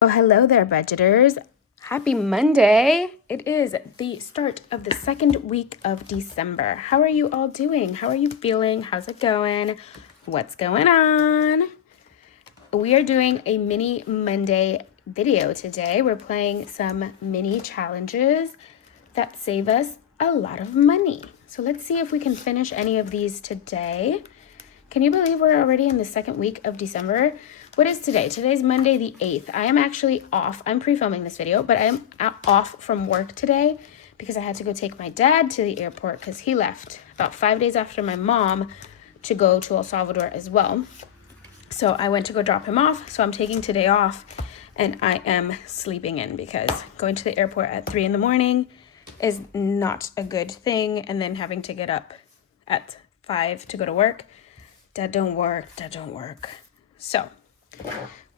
Well, hello there, budgeters. Happy Monday. It is the start of the second week of December. How are you all doing? How are you feeling? How's it going? What's going on? We are doing a mini Monday video today. We're playing some mini challenges that save us a lot of money. So let's see if we can finish any of these today. Can you believe we're already in the second week of December? What is today? Today's Monday the 8th. I am actually off. I'm pre-filming this video, but I am off from work today because I had to go take my dad to the airport because he left about 5 days after my mom to go to El Salvador as well. So I went to go drop him off. So I'm taking today off and I am sleeping in because going to the airport at 3 in the morning is not a good thing. And then having to get up at 5 to go to work. That don't work. So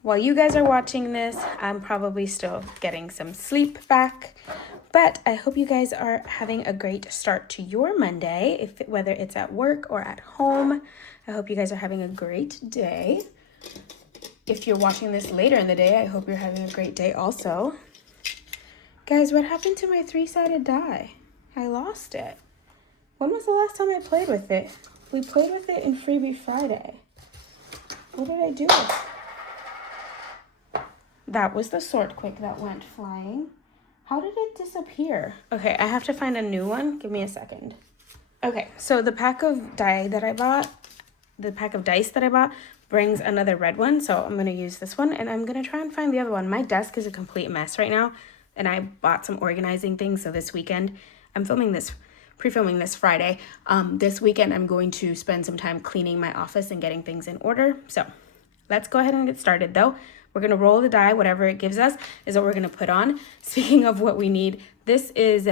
while you guys are watching this, I'm probably still getting some sleep back, but I hope you guys are having a great start to your Monday, whether it's at work or at home. I hope you guys are having a great day. If you're watching this later in the day, I hope you're having a great day also. Guys, what happened to my three-sided die? I lost it. When was the last time I played with it? We played with it in Freebie Friday. What did I do? That was the Sort Quick that went flying. How did it disappear? Okay, I have to find a new one. Give me a second. Okay, so the pack of dice that I bought brings another red one. So I'm going to use this one and I'm going to try and find the other one. My desk is a complete mess right now and I bought some organizing things. So this weekend, I'm pre-filming this Friday. This weekend, I'm going to spend some time cleaning my office and getting things in order. So let's go ahead and get started though. We're going to roll the die. Whatever it gives us is what we're going to put on. Speaking of what we need, this is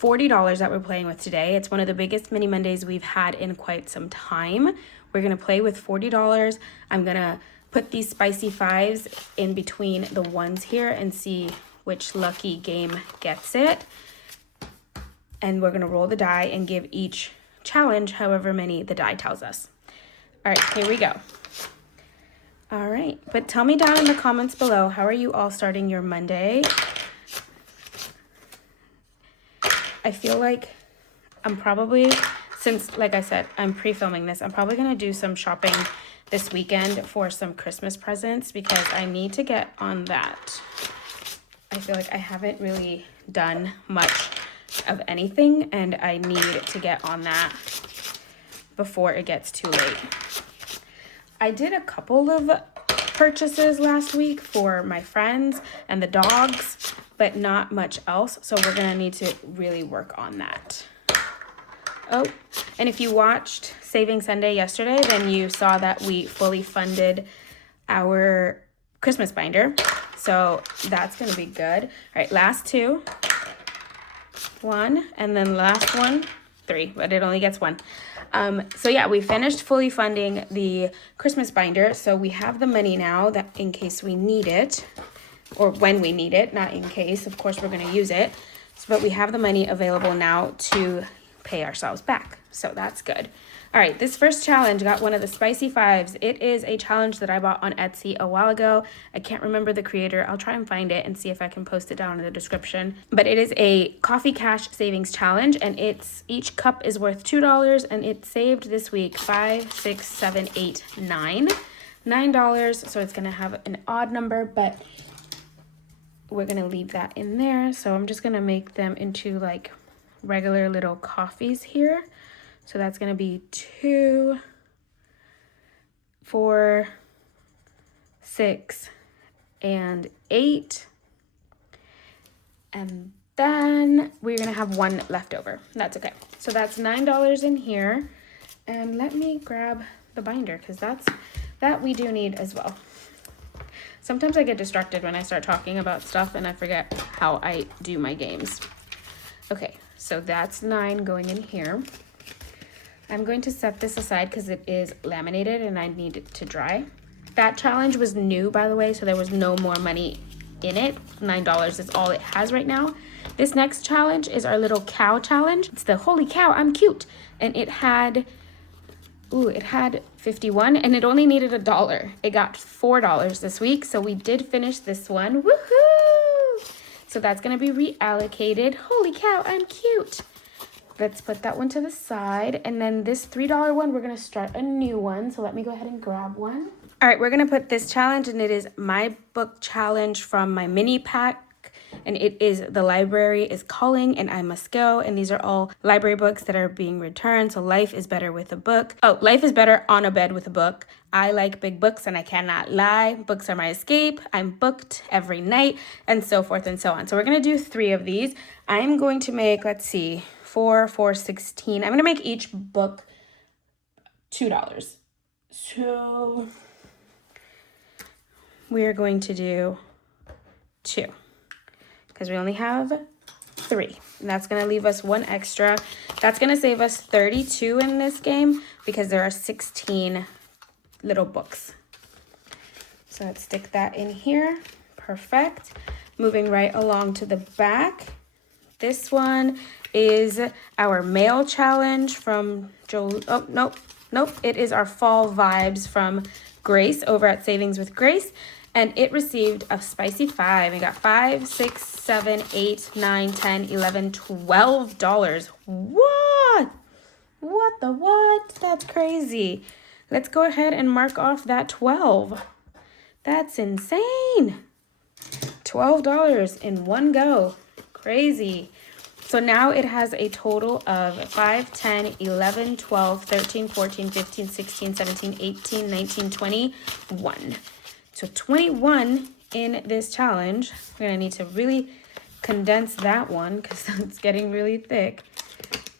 $40 that we're playing with today. It's one of the biggest mini Mondays we've had in quite some time. We're going to play with $40. I'm going to put these spicy fives in between the ones here and see which lucky game gets it. And we're going to roll the die and give each challenge however many the die tells us. All right, here we go. All right, but tell me down in the comments below, how are you all starting your Monday? I feel like I'm probably, since, like I said, I'm pre-filming this, I'm probably going to do some shopping this weekend for some Christmas presents because I need to get on that. I feel like I haven't really done much of anything and I need to get on that before it gets too late. I did a couple of purchases last week for my friends and the dogs, but not much else. So we're going to need to really work on that. Oh, and if you watched Saving Sunday yesterday, then you saw that we fully funded our Christmas binder. So that's going to be good. All right, last two. One, and then last one, 3, but it only gets 1. So yeah, we finished fully funding the Christmas binder. So we have the money now that in case we need it, or when we need it, not in case, of course we're going to use it. But we have the money available now to pay ourselves back. So that's good. All right, this first challenge got one of the spicy fives. It is a challenge that I bought on Etsy a while ago. I can't remember the creator. I'll try and find it and see if I can post it down in the description. But it is a coffee cash savings challenge and each cup is worth $2 and it saved this week $5, $6, $7, $8, $9. $9, so it's gonna have an odd number, but we're gonna leave that in there. So I'm just gonna make them into like regular little coffees here. So that's going to be 2, 4, 6, and 8. And then we're going to have 1 left over. That's okay. So that's $9 in here. And let me grab the binder because that we do need as well. Sometimes I get distracted when I start talking about stuff and I forget how I do my games. Okay, so that's 9 going in here. I'm going to set this aside because it is laminated and I need it to dry. That challenge was new, by the way, so there was no more money in it. $9 is all it has right now. This next challenge is our little cow challenge. It's the holy cow, I'm cute. And it had Ooh, it had 51 and it only needed $1. It got $4 this week, so we did finish this one. Woohoo! So that's gonna be reallocated. Holy cow, I'm cute. Let's put that one to the side. And then this $3 one, we're gonna start a new one. So let me go ahead and grab one. All right, we're gonna put this challenge, and it is my book challenge from my mini pack. And it is The Library is Calling and I Must Go. And these are all library books that are being returned. So Life is Better with a Book. Oh, Life is Better on a Bed with a Book. I like big books and I cannot lie. Books are my escape. I'm booked every night, and so forth and so on. So we're going to do 3 of these. I'm going to make, let's see, 4, 16. I'm going to make each book $2. So we're going to do 2. Because we only have 3. And that's going to leave us 1 extra. That's going to save us 32 in this game because there are 16 little books. So let's stick that in here. Perfect. Moving right along to the back. This one is our mail challenge from Joel. Oh, nope. It is our fall vibes from Grace over at Savings with Grace. And it received a spicy 5. It got $5, 6, 7, 8, 9, 10, 11, $12. What? What the what? That's crazy. Let's go ahead and mark off that 12. That's insane. $12 in one go. Crazy. So now it has a total of 5, 10, 11, 12, 13, 14, 15, 16, 17, 18, 19, 21. So 21 in this challenge. We're gonna need to really condense that one because it's getting really thick.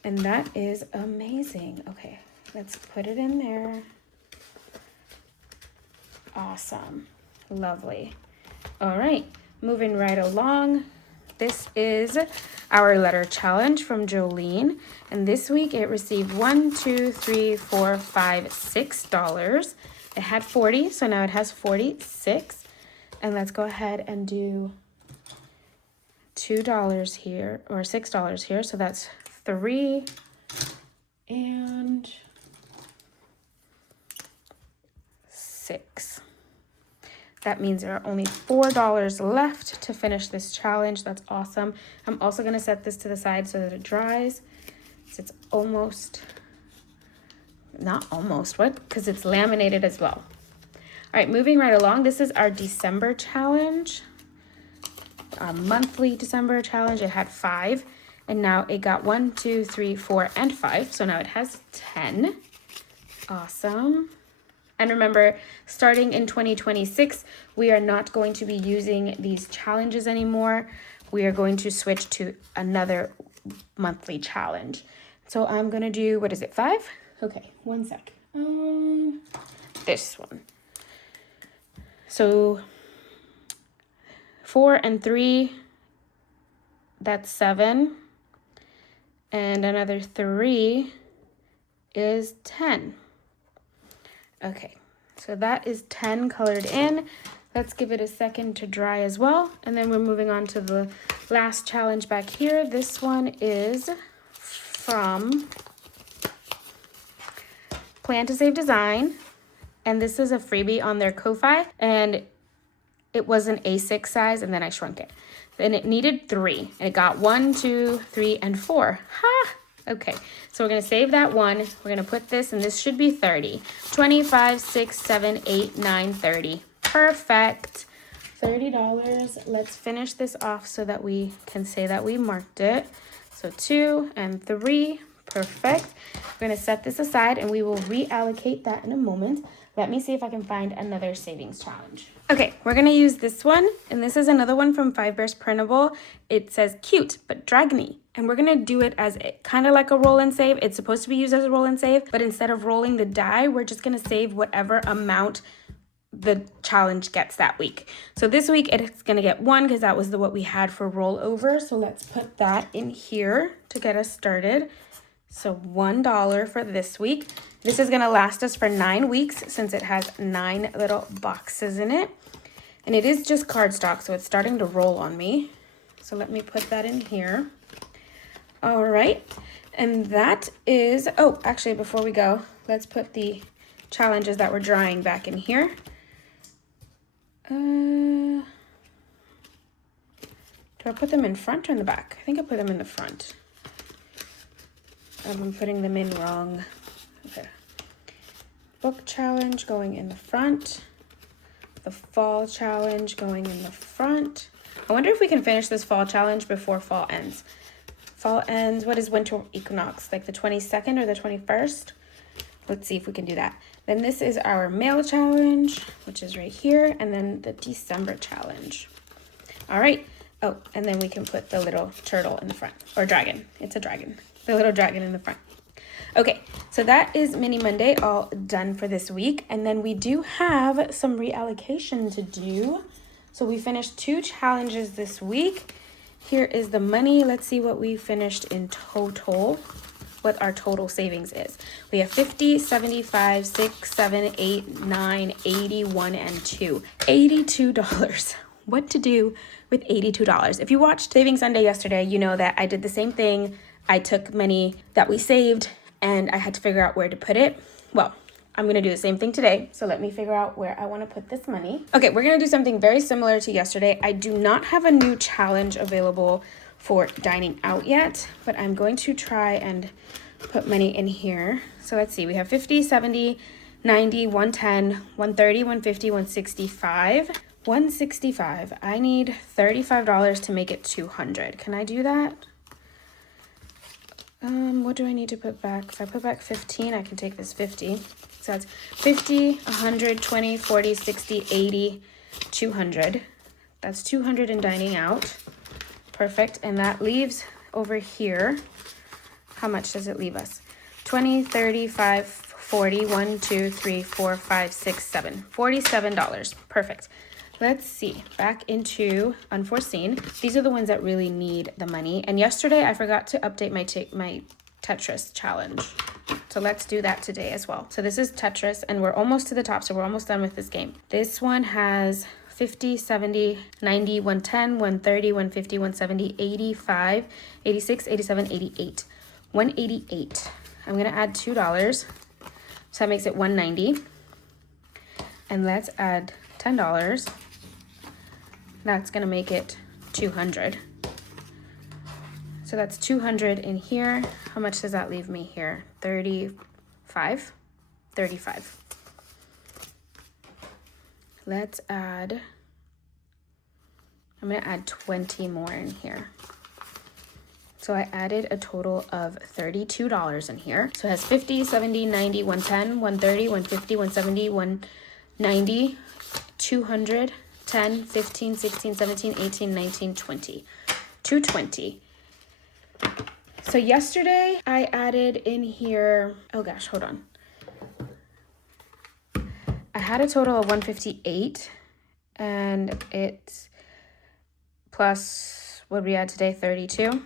And that is amazing. Okay, let's put it in there. Awesome, lovely. All right, moving right along. This is our letter challenge from Jolene. And this week it received $1, 2, 3, 4, 5, $6. It had 40, so now it has 46. And let's go ahead and do $2 here, or $6 here. So that's 3 and 6. That means there are only $4 left to finish this challenge. That's awesome. I'm also gonna set this to the side so that it dries. So it's almost, not almost, what? Because it's laminated as well. All right, moving right along. This is our December challenge, our monthly December challenge. It had 5, and now it got 1, 2, 3, 4, and 5. So now it has 10. Awesome. And remember, starting in 2026, we are not going to be using these challenges anymore. We are going to switch to another monthly challenge. So I'm gonna do, what is it, 5? Okay, one sec. This one. So 4 and 3, that's 7. And another 3 is 10. Okay, so that is 10 colored in. Let's give it a second to dry as well. And then we're moving on to the last challenge back here. This one is from Plan to Save Design. And this is a freebie on their Ko-Fi. And it was an A6 size, and then I shrunk it. And it needed 3. And it got 1, 2, 3, and 4. Ha! Okay, so we're gonna save that 1. We're gonna put this, and this should be 30. 25, 6, 7, 8, 9, 30. Perfect. $30. Let's finish this off so that we can say that we marked it. So 2 and 3. Perfect. We're gonna set this aside, and we will reallocate that in a moment. Let me see if I can find another savings challenge. Okay, we're gonna use this one, and this is another one from Five Bears Printable. It says cute, but dragony. And we're gonna do it as kind of like a roll and save. It's supposed to be used as a roll and save, but instead of rolling the die, we're just gonna save whatever amount the challenge gets that week. So this week it's gonna get 1 because that was what we had for rollover. So let's put that in here to get us started. So $1 for this week. This is gonna last us for 9 weeks since it has 9 little boxes in it. And it is just cardstock, so it's starting to roll on me. So let me put that in here. All right, And that is, oh, actually, before we go, let's put the challenges that we're drawing back in here. Do I put them in front or in the back? I think I put them in the front. I'm putting them in wrong. Okay. Book challenge going in the front. The fall challenge going in the front. I wonder if we can finish this fall challenge before fall ends. Fall ends, what is winter equinox? Like the 22nd or the 21st? Let's see if we can do that. Then this is our May challenge, which is right here. And then the December challenge. All right. Oh, and then we can put the little turtle in the front. Or dragon. It's a dragon. The little dragon in the front. Okay, so that is Mini Monday all done for this week. And then we do have some reallocation to do. So we finished 2 challenges this week. Here is the money. Let's see what we finished in total, what our total savings is. We have 50, 75, 6, 7, 8, 9, 81, and 2. $82. What to do with $82? If you watched Saving Sunday yesterday, you know that I did the same thing. I took money that we saved and I had to figure out where to put it. Well, I'm going to do the same thing today. So let me figure out where I want to put this money. Okay, we're going to do something very similar to yesterday. I do not have a new challenge available for dining out yet, but I'm going to try and put money in here. So let's see. We have 50, 70, 90, 110, 130, 150, 165. 165. I need $35 to make it 200. Can I do that? What do I need to put back? If I put back 15, I can take this 50. So that's 50, 100, 20, 40, 60, 80, 200. That's 200 in dining out. Perfect. And that leaves over here. How much does it leave us? 20, 35, 40, 1, 2, 3, 4, 5, 6, 7. $47. Perfect. Let's see, back into unforeseen. These are the ones that really need the money. And yesterday I forgot to update my Tetris challenge. So let's do that today as well. So this is Tetris and we're almost to the top. So we're almost done with this game. This one has 50, 70, 90, 110, 130, 150, 170, 85, 86, 87, 88. 188. I'm gonna add $2. So that makes it 190. And let's add $10. That's gonna make it 200. So that's 200 in here. How much does that leave me here? 35. 35. Let's add, I'm gonna add 20 more in here. So I added a total of $32 in here. So it has 50, 70, 90, 110, 130, 150, 170, 190, 200, 10, 15, 16, 17, 18, 19, 20. 220. So yesterday I added in here, oh gosh, hold on. I had a total of 158 and it's plus what we had today, 32.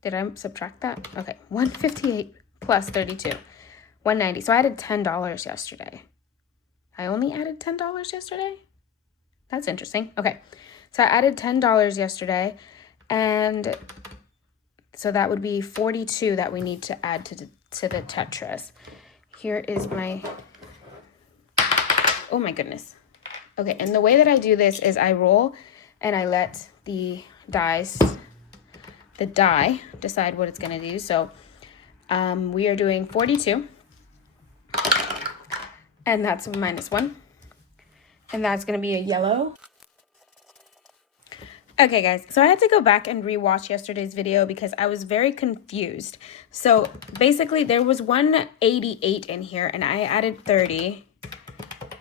Did I subtract that? Okay, 158 plus 32, 190. So I added $10 yesterday. I only added $10 yesterday? That's interesting. Okay, so I added $10 yesterday, and so that would be 42 that we need to add to the Tetris. Here is my, oh my goodness. Okay, and the way that I do this is I roll and I let the die decide what it's gonna do. So we are doing 42. And that's -1. And that's going to be a yellow. Okay, guys. So I had to go back and rewatch yesterday's video because I was very confused. So basically there was 188 in here and I added 30.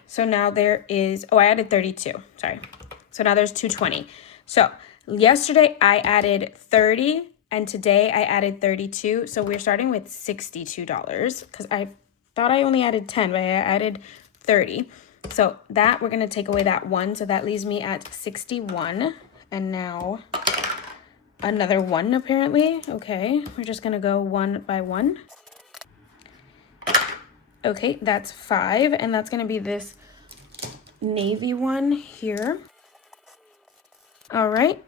So now there is, oh, I added 32. Sorry. So now there's 220. So yesterday I added 30 and today I added 32. So we're starting with $62 because I thought I only added 10, but I added 30. So that, we're going to take away that 1. So that leaves me at 61. And now another 1 apparently. Okay, we're just going to go 1 by 1. Okay, that's 5. And that's going to be this navy one here. All right.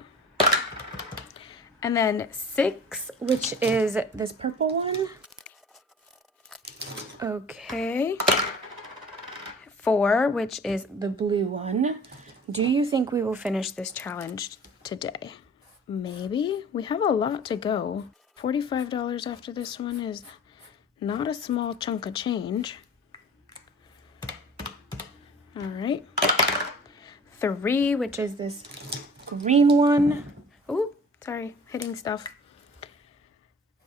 And then 6, which is this purple one. Okay. 4, which is the blue one. Do you think we will finish this challenge today? Maybe. We have a lot to go. $45 after this one is not a small chunk of change. All right. 3, which is this green one. Oh, sorry, hitting stuff.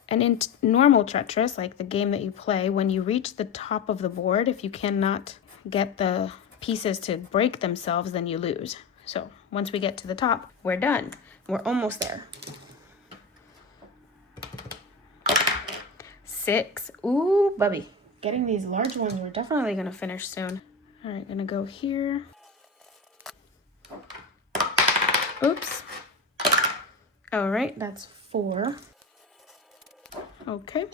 And in normal Tetris, like the game that you play, when you reach the top of the board, if you cannot get the pieces to break themselves, then you lose. So once we get to the top, we're done. We're almost there. 6. Ooh, bubby. Getting these large ones, we're definitely going to finish soon. All right, going to go here. Oops. All right, that's 4. Okay.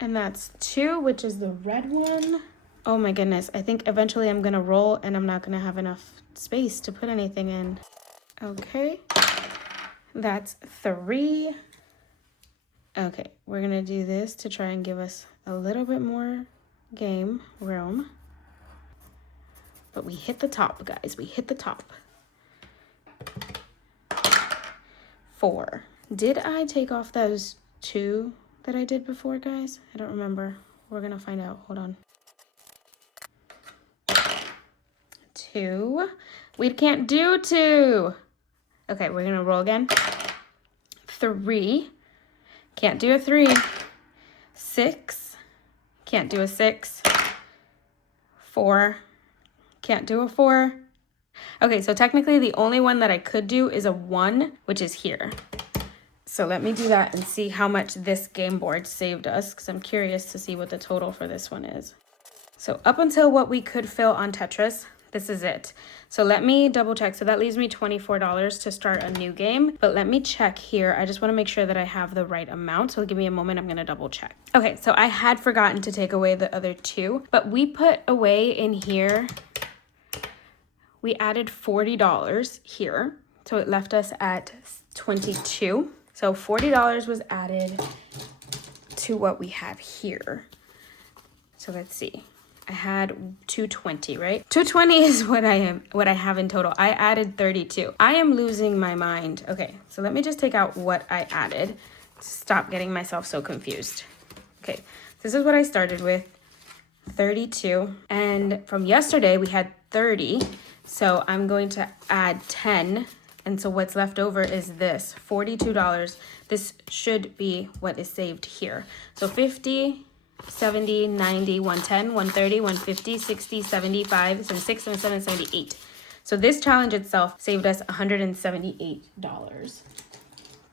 And that's 2, which is the red one. Oh my goodness. I think eventually I'm going to roll and I'm not going to have enough space to put anything in. Okay. That's 3. Okay, we're going to do this to try and give us a little bit more game room. But we hit the top, guys. We hit the top. 4. Did I take off those 2 that I did before, guys? I don't remember. We're going to find out. Hold on. 2. We can't do 2. Okay, we're going to roll again. 3. Can't do a 3. 6. Can't do a 6. 4. Can't do a 4. Okay, so technically the only one that I could do is a 1, which is here. So let me do that and see how much this game board saved us, because I'm curious to see what the total for this one is. So up until what we could fill on Tetris, this is it. So let me double check. So that leaves me $24 to start a new game. But let me check here. I just want to make sure that I have the right amount. So give me a moment. I'm going to double check. Okay, so I had forgotten to take away the other 2. But we put away in here, we added $40 here. So it left us at 22. So $40 was added to what we have here. So let's see. I had 220, right? 220 is what I have in total. I added 32. I am losing my mind. Okay, so let me just take out what I added to stop getting myself so confused. Okay, this is what I started with, 32. And from yesterday, we had 30. So I'm going to add 10. And so what's left over is this, $42. This should be what is saved here. So 50, 70, 90, 110, 130, 150, 60, 75, 76, 77, 78. So this challenge itself saved us $178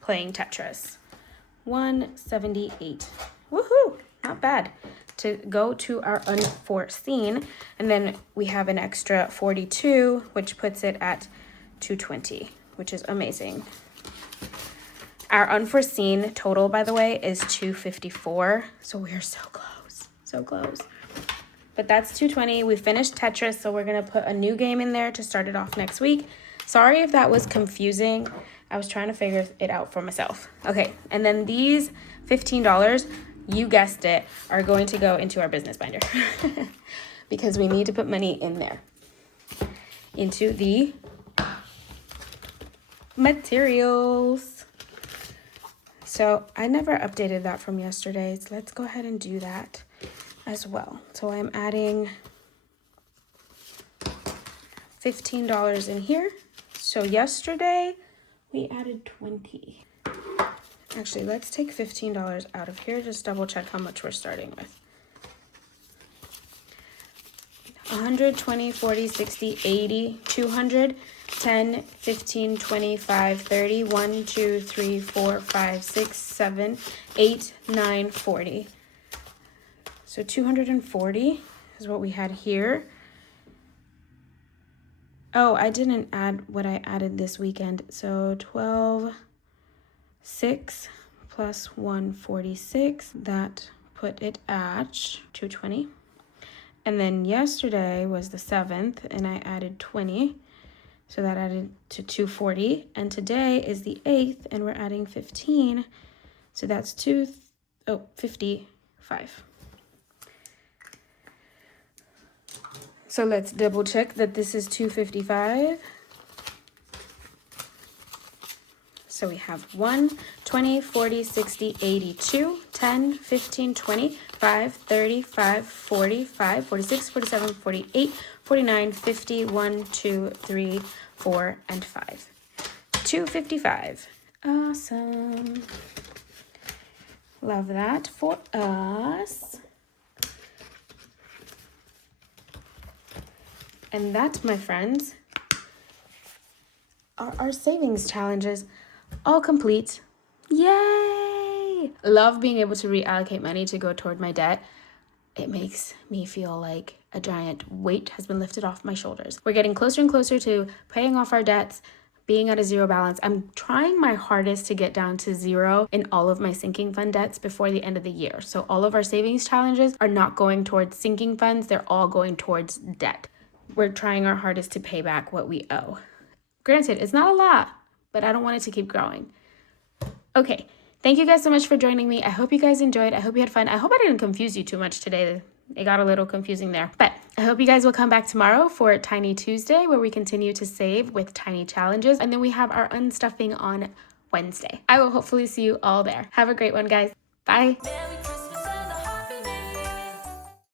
playing Tetris. 178. Woohoo! Not bad. To go to our unforeseen, and then we have an extra 42, which puts it at 220, which is amazing. Our unforeseen total, by the way, is 254. So we're so close, so close. But that's 220. We finished Tetris, so we're going to put a new game in there to start it off next week. Sorry if that was confusing. I was trying to figure it out for myself. Okay, and then these $15, you guessed it, are going to go into our business binder because we need to put money in there, into the materials. So I never updated that from yesterday. So let's go ahead and do that as well. So I'm adding $15 in here. So yesterday we added 20. Actually, let's take $15 out of here. Just double check how much we're starting with. 100, 20, 40, 60, 80, 200, 10, 15, 25, 30, 1, 2, 3, 4, 5, 6, 7, 8, 9, 40. So 240 is what we had here. Oh, I didn't add what I added this weekend. So 12, 6 plus 146. That put it at 220. And then yesterday was the 7th, and I added 20. So that added to 240. And today is the 8th, and we're adding 15. So that's 55. So let's double check that this is 255. So we have 1, 20, 40, 60, 82, 10, 15, 20, 5, 35, 45, 46, 47, 48, 49, 50, 1, 2, 3, 4, and 5. 255. Awesome. Love that for us. And that, my friends, are our savings challenges all complete. Yay! Love being able to reallocate money to go toward my debt. It makes me feel like a giant weight has been lifted off my shoulders. We're getting closer and closer to paying off our debts, being at a zero balance. I'm trying my hardest to get down to zero in all of my sinking fund debts before the end of the year. So all of our savings challenges are not going towards sinking funds. They're all going towards debt. We're trying our hardest to pay back what we owe. Granted, it's not a lot, but I don't want it to keep growing. Okay, thank you guys so much for joining me. I hope you guys enjoyed. I hope you had fun. I hope I didn't confuse you too much today. It got a little confusing there. But I hope you guys will come back tomorrow for Tiny Tuesday, where we continue to save with tiny challenges. And then we have our unstuffing on Wednesday. I will hopefully see you all there. Have a great one, guys. Bye.